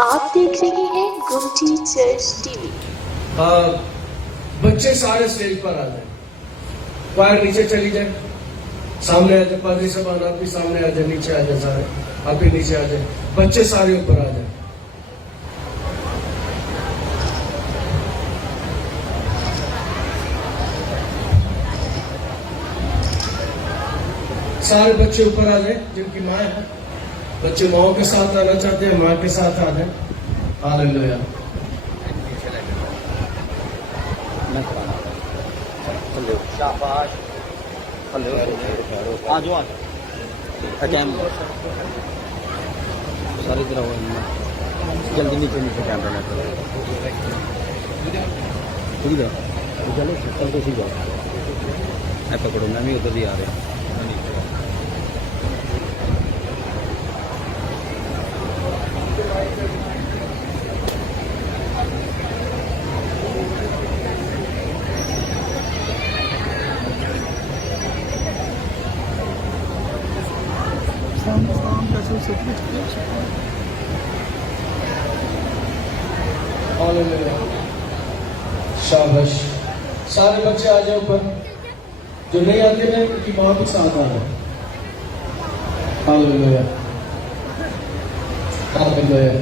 आप देख रहे हैं गुमटी चर्च टीवी। बच्चे सारे स्टेज पर आ जाए, क्वायर नीचे चली जाए, सामने आ जाए, पादरी साहब आप भी सामने आ जाए, नीचे आ जाए, सारे आप भी नीचे आ जाए, बच्चे सारे ऊपर आ जाए। सारे बच्चे ऊपर आ जाए जिनकी माँ है, बच्चे माओ के साथ आना चाहते हैं, माँ के साथ आ जाए। हालेलुया। शाबाश, आ जाओ सारी तरह जल्दी नीचे नीचे कैमरा ठीक है, चलो चल तो ठीक है, पकड़ो मैं भी उधर ही आ रहा। शाबाश, सारे बच्चे आ जाए ऊपर, जो नहीं आते ना उनकी माँ के साथ आ जाए। Hallelujah, hallelujah,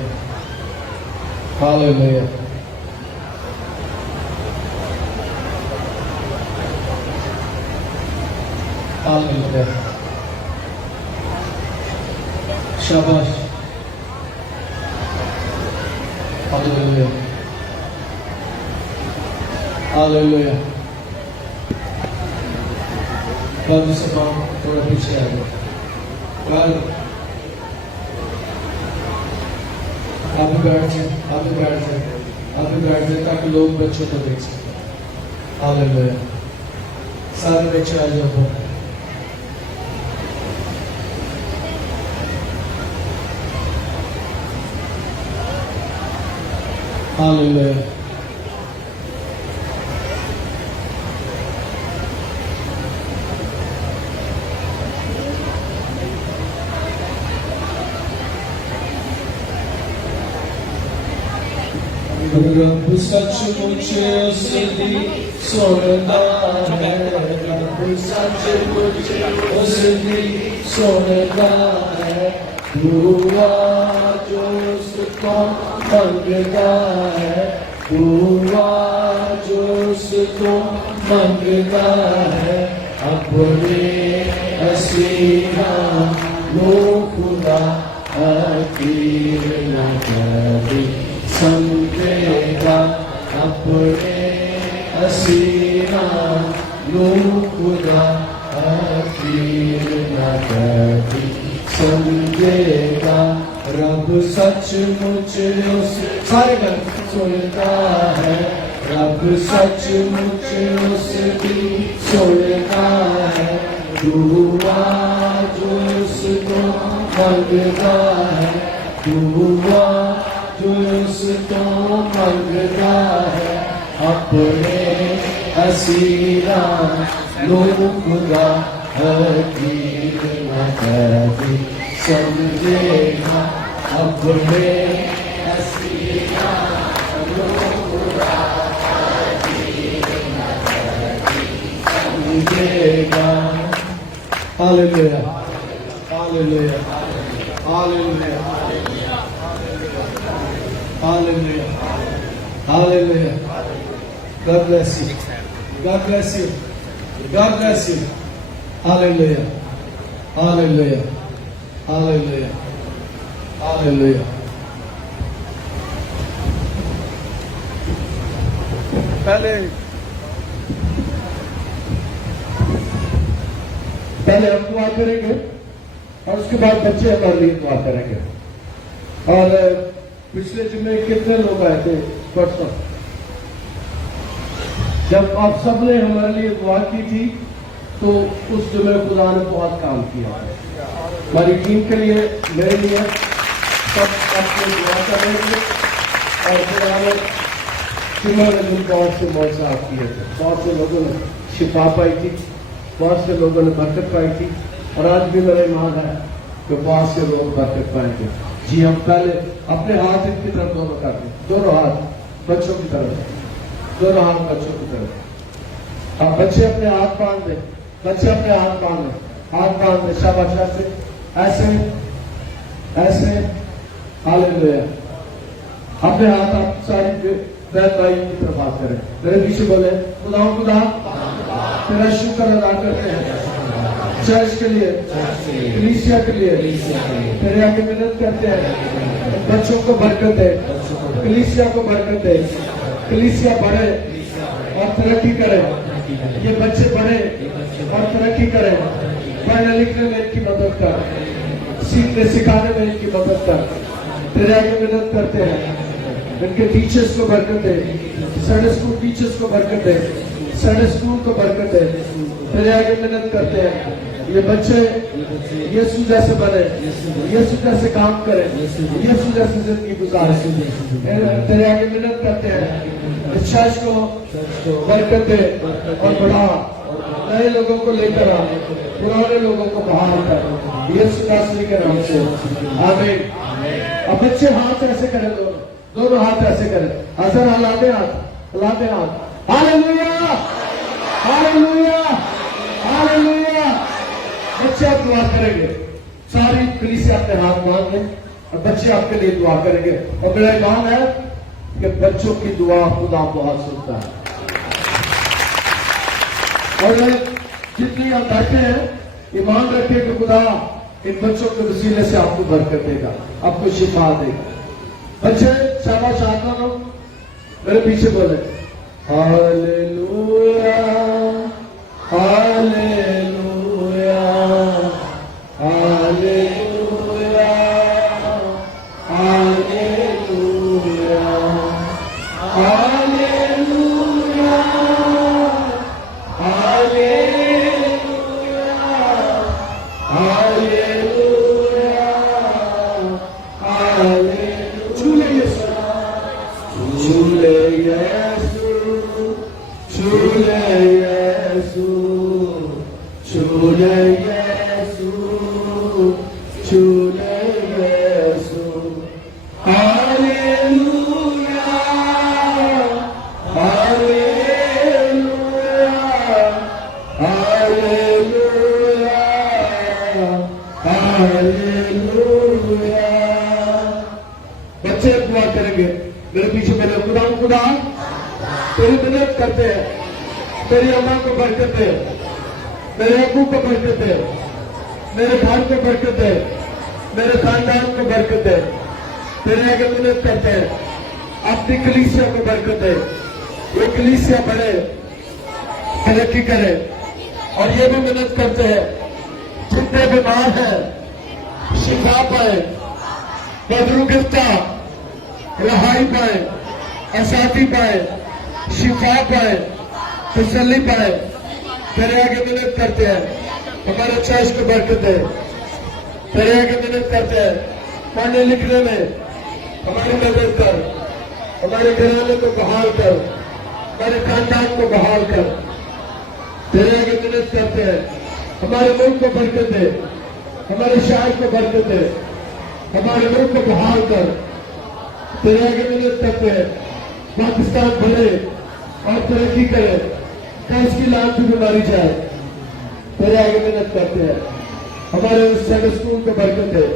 hallelujah. हालेलुया, शाबाश, हालेलुया, हालेलुया। पादरी साहब थोड़ा पीछे आ जाओ, आप भी बैठ जाए, आप भी बैठ जाए, आप भी बैठ जाए ताकि लोग बच्चों को देख सकें। हालेलुया, सारे बच्चे आ जाओ। हालेलुया, रब सचमुच उसकी सुनता है, रब सचमुच उसकी सुनता है, दुआ जो उसको मांगता है, दुआ जो उसको मांगता है, अपने हसीना लो खुदा हकीर न कभी समझेगा, अपने हसीना लो खुदा हकीर न कभी समझेगा, रब सचमुच उस सारे घर सुनता है, रब सचमुच उसकी सुनता है, दुआ जो उसको मांगता है, दुआ जो उसको मांगता है, अपने हसीना लो खुदा हकीर न कभी समझेगा, अपने हसीना लो खुदा हकीर न कभी समझेगा। Hallelujah, hallelujah, hallelujah, hallelujah, hallelujah. God bless you. God bless you. God bless you. Hallelujah. Hallelujah. Hallelujah. Hallelujah. पहले हम दुआ करेंगे और उसके बाद बच्चे हमारे लिए दुआ करेंगे। और पिछले जुम्मे कितने लोग आए थे? परसों जब आप सब ने हमारे लिए दुआ की थी तो उस जुम्मे खुदा ने बहुत काम किया। हमारी टीम के लिए, मेरे लिए सब अपने दुआ कर रहे थे और खुदा ने सिमर में बहुत से मौत साफ किए थे। बहुत से लोगों ने शिफा पाई थी, बहुत से लोगों ने बरकत पाई थी और आज भी मेरा ईमान है कि बहुत से लोग बरकत पाएंगे। जी हम पहले अपने हाथ इनकी तरफ दोनों कर दें, दोनों हाथ बच्चों की तरफ, दोनों हाथ बच्चों की तरफ। अब बच्चे अपने हाथ बांध दें, बच्चे अपने हाथ बांध दें, हाथ बांध दें, शाबाश, ऐसे ऐसे, हालेलुया। अपने हाथ आप सारी बहन भाई की तरफ हाथ करें, मेरे पीछे बोले खुदा खुदा तेरा शुक्र अदा करते हैं चर्च के लिए, कलीसिया के लिए, तेरे आगे मिन्नत करते हैं बच्चों को बरकत दे, कलीसिया को बरकत दे, कलीसिया बढ़े और तरक्की करे, ये बच्चे बढ़े और तरक्की करें, पढ़ने लिखने में इनकी मदद कर, सीखने सिखाने में इनकी मदद कर, तेरे आगे मिन्नत करते हैं इनके टीचर्स को बरकत दे, संडे स्कूल टीचर्स को बरकत दे, संडे स्कूल को बरकत दे, तेरे आगे मिन्नत करते हैं ये बच्चे यीशु जैसे बने, यीशु जैसे काम करें, यीशु जैसे जिंदगी गुजारे, तेरे आगे मिन्नत करते हैं इस चर्च को बरकत दे और बढ़ा, नए लोगों को लेकर आ, पुराने लोगों को बहाल कर, यीशु नासरी के नाम से आमीन। अब बच्चे हाथ ऐसे करें, दोनों हाथ ऐसे करें, हजर हिलाते हाथ, हिलाते हाथ, हालेलुया हालेलुया हालेलुया। बच्चे आप दुआ करेंगे, सारी कलीसिया अपने हाथ बांध लें और बच्चे आपके लिए दुआ करेंगे, और मेरा ईमान है कि बच्चों की दुआ खुदा बहुत सुनता है। और जितनी हम बैठे हैं ईमान रखें कि खुदा इन बच्चों के वसीले से आपको बरकत देगा, आपको शिफा देगा। बच्चे शाबाश, हाथ लो, मेरे पीछे बोले hallelujah hallelujah hallelujah hallelujah hallelujah hallelujah hallelujah hallelujah. झूले यीशु, झूले यीशु, झूले यीशु, झूले यीशु, झूले यीशु, हालेलुया हालेलुया हालेलुया हालेलुया। बच्चे दुआ करेंगे, मेरे पीछे मेरे खुदा खुदा तेरी मदद करते हैं, तेरी अम्मा को बरकत दे, मेरे अबू को बरकत दे, मेरे भाई को बरकत दे, मेरे खानदान को बरकत दे, तेरे आगे मदद करते हैं अपनी कलीसिया को बरकत दे, ये कलीसिया बढ़े तरक्की करे। और ये भी मदद करते हैं जितने बीमार हैं शिफा पाए, बदरू गिरफ्ता रहाई पाए, आसादी पाए, शिफा पाए, तसल्ली पाए, तेरे आगे मदद करते हैं हमारे चर्च को बरकत दे, तेरे आगे मदद करते हैं पढ़ने लिखने में हमारी मदद कर, हमारे घराने को बहाल कर, हमारे खानदान को बहाल कर, तेरे आगे मदद करते हैं हमारे मुल्क को बरकत दे, हमारे शहर को बरकत दे, हमारे मुल्क को बहाल कर, तेरे आगे मदद करते हैं पाकिस्तान बढ़े और तरक्की करे, कैंसर की लान की बीमारी जाए, तेरे आगे मदद करते हैं हमारे संडे स्कूल को बरकत है,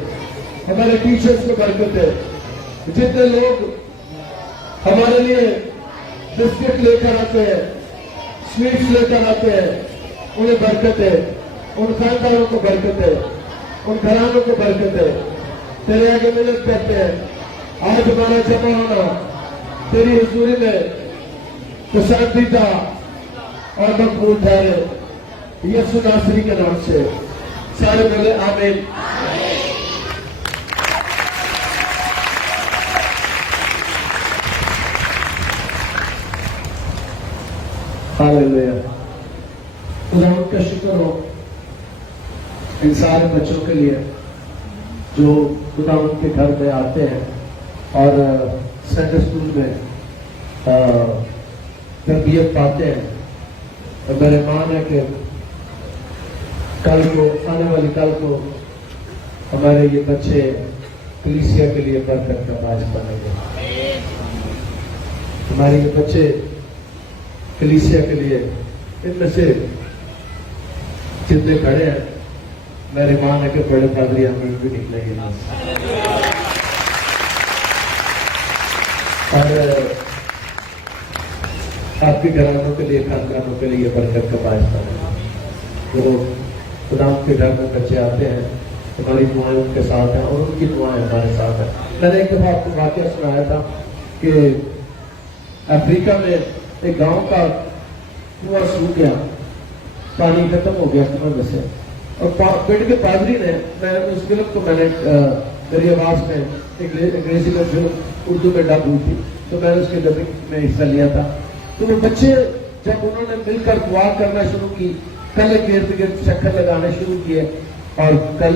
हमारे टीचर्स को बरकत है, जितने लोग हमारे लिए बिस्किट लेकर आते हैं, स्वीट्स लेकर आते हैं, उन्हें बरकत है, उन खानदानों को बरकत है, उन घरानों को बरकत है, तेरे आगे मदद करते हैं। आज हमारा जमा होना तेरी हुजूरी में पसंदीदा और मकबूल ठहरे, यीशु नासरी के नाम से सारे बोले आमीन। हालेलुया। खुदा का शुक्र हो इन सारे बच्चों के लिए जो खुदा उनके घर में आते हैं और संडे स्कूल में तरबियत पाते हैं। और मेरे मान है कि कल को, आने वाली कल को हमारे ये बच्चे कलीसिया के लिए बरकत का बाज बनेंगे। हमारे ये बच्चे कलीसिया के लिए, इनमें से जितने खड़े हैं, मेरे मां है कि बड़े पादरी हम भी निकलेंगे। और आपके घरानों के लिए, खानदानों के लिए बरकत का बाज बनेगा। तो खुदा के घर में बच्चे आते हैं, हमारी दुआएं उनके साथ हैं और उनकी दुआएं हमारे साथ हैं। मैंने एक दफा आपको वाकया सुनाया था कि अफ्रीका में एक गांव का कुआं सूख गया, पानी खत्म हो गया कुआं में से, और पिंड के पादरी ने, मैंने उस फिल्म को मैंने मेरी आवाज में अंग्रेजी में फिल्म उर्दू में डब हुई थी, तो मैंने उसके डबिंग में हिस्सा लिया था। तो वो बच्चे जब उन्होंने मिलकर दुआ करना शुरू की, कल के इर्द गिर्द चक्कर लगाने शुरू किए, और कल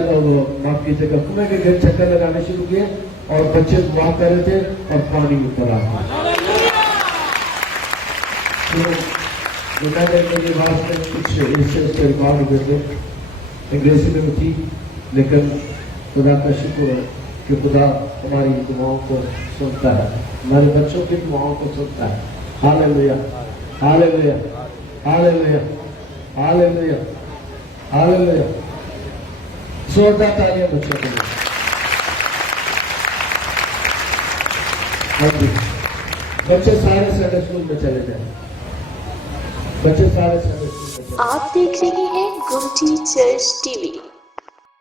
माफ कीजिएगा कुएं के गिर्द चक्कर लगाने शुरू किए, और बच्चे दुआ कर रहे थे और पानी ऊपर आ गया। तो मैंने मेरी आवाज में कुछ हिस्से उसके रिकॉर्ड हुए थे, अंग्रेजी में थी, लेकिन खुदा का शुक्र है कि खुदा हमारी दुआओं को सुनता है, हमारे बच्चों की दुआओं को सुनता है। Hallelujah, hallelujah, hallelujah, hallelujah, hallelujah. जोरदार तालियां बच्चों के लिए। बच्चे सारे संडे स्कूल में चले जाए, बच्चे सारे संडे स्कूल में चले जाए। आप देख रहे हैं गोटी चर्च टीवी।